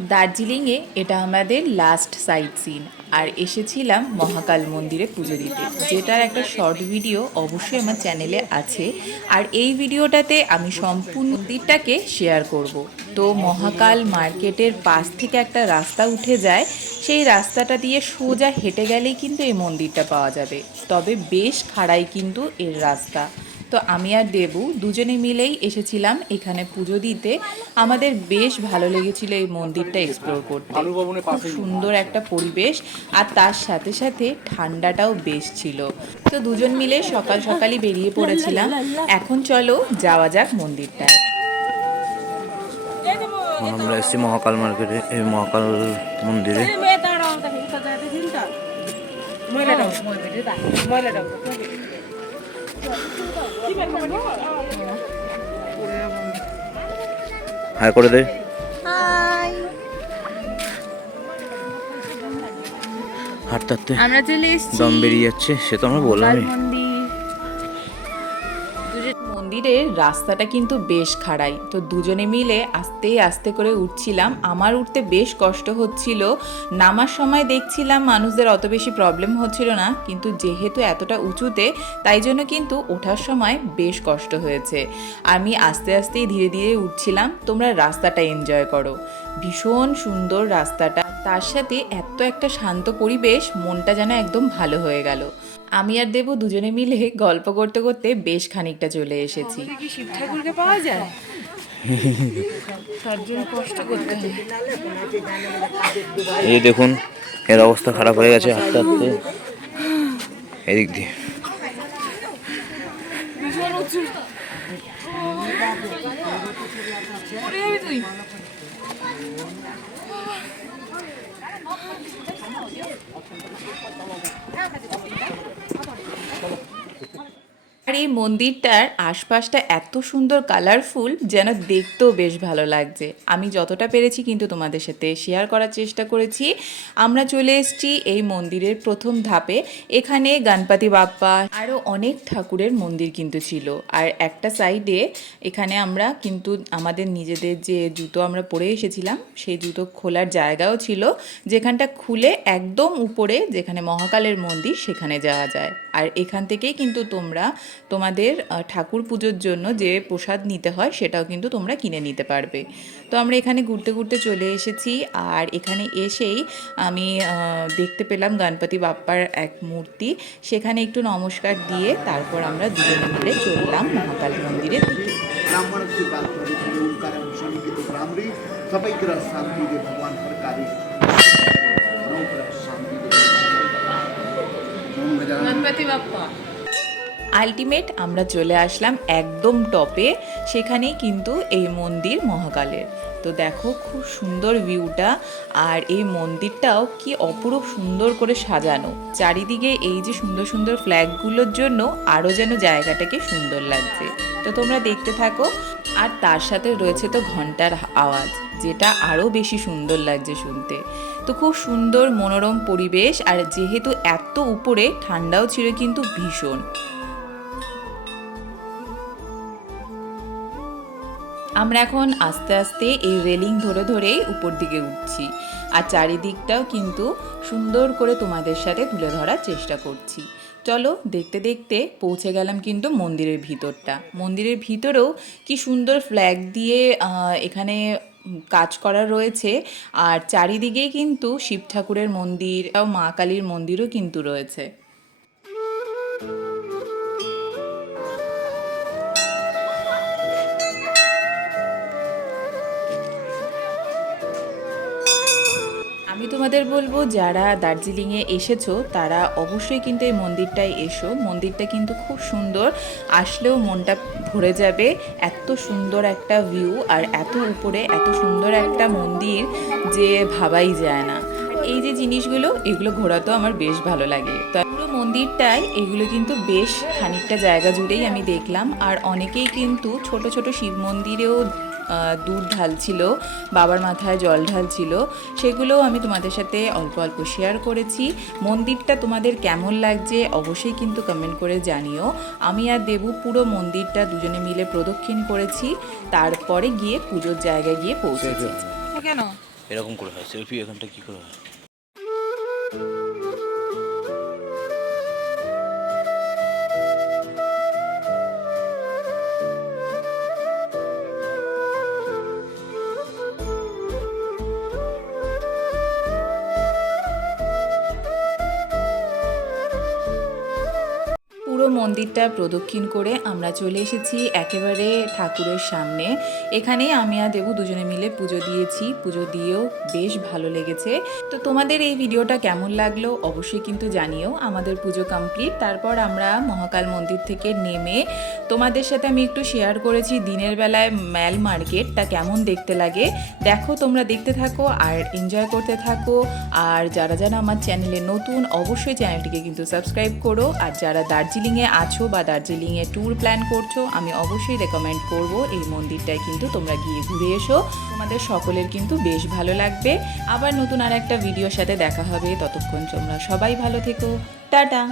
দার্জিলিংয়ে এটা আমাদের লাস্ট সাইট সিন আর এসেছিলাম মহাকাল মন্দিরে পুজো দিতে। যেটার একটা শর্ট ভিডিও অবশ্যই আমার চ্যানেলে আছে। আর এই ভিডিওটাতে আমি সম্পূর্ণ মন্দিরটাকে শেয়ার করব। তো মহাকাল মার্কেটের পাশ থেকে একটা রাস্তা উঠে যায়। সেই রাস্তাটা দিয়ে সোজা হেঁটে গেলেই কিন্তু এই মন্দিরটা পাওয়া যাবে। তবে বেশ খাড়াই কিন্তু এর রাস্তা। তো আমি আর দেবু দুজনে মিলেই এসেছিলাম এখানে পুজো দিতে। আমাদের বেশ ভালো লেগেছিল এই মন্দিরটা এক্সপ্লোর করতে। খুব সুন্দর একটা পরিবেশ আর তার সাথে সাথে ঠান্ডাটাও বেশ ছিল। তো দুজন মিলে সকাল সকালই বেরিয়ে পড়েছিলাম। এখন চলো যাওয়া যাক মন্দিরটায়। আমরা এসেছি মহাকাল মার্কেটে এই মহাকাল মন্দিরে। হাই করে দে। হাঁটতে হাঁটতে আমরা চলে এসেছি। দম বেরিয়ে যাচ্ছে সে তো আমরা বললামই। মন্দিরের রাস্তাটা কিন্তু বেশ খাড়াই। তো দুজনে মিলে আস্তে আস্তে করে উঠছিলাম। আমার উঠতে বেশ কষ্ট হচ্ছিল। নামার সময় দেখছিলাম মানুষদের অত বেশি প্রবলেম হচ্ছিল না। কিন্তু যেহেতু এতটা উঁচুতে, তাই জন্য কিন্তু ওঠার সময় বেশ কষ্ট হয়েছে। আমি আস্তে আস্তেই ধীরে ধীরে উঠছিলাম। তোমরা রাস্তাটা এনজয় করো। ভীষণ সুন্দর রাস্তাটা। তার সাথে এত একটা শান্ত পরিবেশ মনটা যেন একদম ভালো হয়ে গেল। আমি আর দেবু দুজনে মিলে গল্প করতে করতে বেশ খানিকটা চলে এসেছি। শিব ঠাকুরকে পাওয়া যায়? কষ্ট করতে এই দেখুন এর অবস্থা খারাপ হয়ে গেছে হাঁটতে হাঁটতে। এদিক দিয়ে যাবি তুই আর এই মন্দিরটার আশপাশটা এত সুন্দর কালারফুল যেন দেখতেও বেশ ভালো লাগছে। আমি যতটা পেরেছি কিন্তু তোমাদের সাথে শেয়ার করার চেষ্টা করেছি। আমরা চলে এসেছি এই মন্দিরের প্রথম ধাপে। এখানে গণপতি বাপ্পা আরও অনেক ঠাকুরের মন্দির কিন্তু ছিল। আর একটা সাইডে এখানে আমরা কিন্তু আমাদের নিজেদের যে জুতো আমরা পরে এসেছিলাম, সেই জুতো খোলার জায়গাও ছিল, যেখানটা খুলে একদম উপরে যেখানে মহাকালের মন্দির সেখানে যাওয়া যায়। আর এখান থেকেই কিন্তু তোমরা তোমাদের আহ, ঠাকুর পুজোর জন্য যে প্রসাদ নিতে হয় সেটাও কিন্তু তোমরা কিনে নিতে পারবে তো আমরা এখানে ঘুরতে ঘুরতে চলে এসেছি আর এখানে এসেই আমি আহ, দেখতে পেলাম গণপতি বাপ্পার এক মূর্তি সেখানে একটু নমস্কার দিয়ে তারপর আমরা দুজনে মিলে চললাম মহাকাল মন্দিরের দিকে ब्राह्मणस्य तात्पर्य ओंकार सङ्गीत भ्रामरी सबै ग्रह शान्ति दे भगवान प्रकारी नौ ग्रह शान्ति दे ओम गजानन গণপতি বাপ্পা আলটিমেট আমরা চলে আসলাম একদম টপে সেখানেই কিন্তু এই মন্দির মহাকালের। তো দেখো খুব সুন্দর ভিউটা আর এই মন্দিরটাও কি অপরূপ সুন্দর করে সাজানো। চারিদিকে এই যে সুন্দর সুন্দর ফ্ল্যাগগুলোর জন্য আরও যেন জায়গাটাকে সুন্দর লাগছে। তো তোমরা দেখতে থাকো, আর তার সাথে রয়েছে তো ঘণ্টার আওয়াজ, যেটা আরও বেশি সুন্দর লাগছে শুনতে। তো খুব সুন্দর মনোরম পরিবেশ, আর যেহেতু এত উপরে, ঠান্ডাও ছিল কিন্তু ভীষণ। আমরা এখন আস্তে আস্তে এই রেলিং ধরে ধরেই উপর দিকে উঠছি। আর চারিদিকটাও কিন্তু সুন্দর করে তোমাদের সাথে তুলে ধরার চেষ্টা করছি। চলো দেখতে দেখতে পৌঁছে গেলাম কিন্তু মন্দিরের ভিতরটা। মন্দিরের ভিতরেও কি সুন্দর ফ্ল্যাগ দিয়ে এখানে কাজ করা রয়েছে। আর চারিদিকেই কিন্তু শিব ঠাকুরের মন্দির, মা কালীর মন্দিরও কিন্তু রয়েছে। তোমাদের বলব, যারা দার্জিলিংয়ে এসেছ, তারা অবশ্যই কিন্তু এই মন্দিরটায় এসো। মন্দিরটা কিন্তু খুব সুন্দর। আসলেও মনটা ভরে যাবে। এত সুন্দর একটা ভিউ আর এত উপরে এত সুন্দর একটা মন্দির যে ভাবাই যায় না। এই যে জিনিসগুলো, এগুলো ঘোরাতেও আমার বেশ ভালো লাগে। তো পুরো মন্দিরটায় এগুলো কিন্তু বেশ খানিকটা জায়গা জুড়েই আমি দেখলাম। আর অনেকেই কিন্তু ছোট ছোট শিব মন্দিরেও দুধ ঢালছিল বাবার মাথায় জল ঢালছিল সেগুলোও আমি তোমাদের সাথে অল্প অল্প শেয়ার করেছি। মন্দিরটা তোমাদের কেমন লাগছে অবশ্যই কিন্তু কমেন্ট করে জানিও। আমি আর দেবু পুরো মন্দিরটা দুজনে মিলে প্রদক্ষিণ করেছি তারপরে গিয়ে পুজোর জায়গায় গিয়ে পৌঁছেছি। কেন? এরকম করে হয় সেলফি এখানটা কি করে হয়? পুরো মন্দিরটা প্রদক্ষিণ করে আমরা চলে এসেছি একেবারে ঠাকুরের সামনে। এখানে আমি আর দেবু দুজনে মিলে পুজো দিয়েছি। পুজো দিয়েও বেশ ভালো লেগেছে। তো তোমাদের এই ভিডিওটা কেমন লাগল অবশ্যই কিন্তু জানিও। আমাদের পুজো কমপ্লিট তারপর আমরা মহাকাল মন্দির থেকে নেমে তোমাদের সাথে আমি একটু শেয়ার করেছি দিনের বেলায় ম্যাল মার্কেটটা কেমন দেখতে লাগে। দেখো, তোমরা দেখতে থাকো আর এনজয় করতে থাকো। আর যারা যারা আমার চ্যানেলে নতুন, অবশ্যই চ্যানেলটিকে কিন্তু সাবস্ক্রাইব করো। আর যারা দার্জিলিংয়ে আছো বা দার্জিলিংয়ে ট্যুর প্ল্যান করছ, আমি অবশ্যই রেকমেন্ড করব। এই মন্দিরটায় কিন্তু তোমরা গিয়ে ঘুরে এসো। তোমাদের সকলের কিন্তু বেশ ভালো লাগবে। আবার নতুন আর একটা ভিডিওর সাথে দেখা হবে। ততক্ষণ তোমরা সবাই ভালো থেকো। টাটা!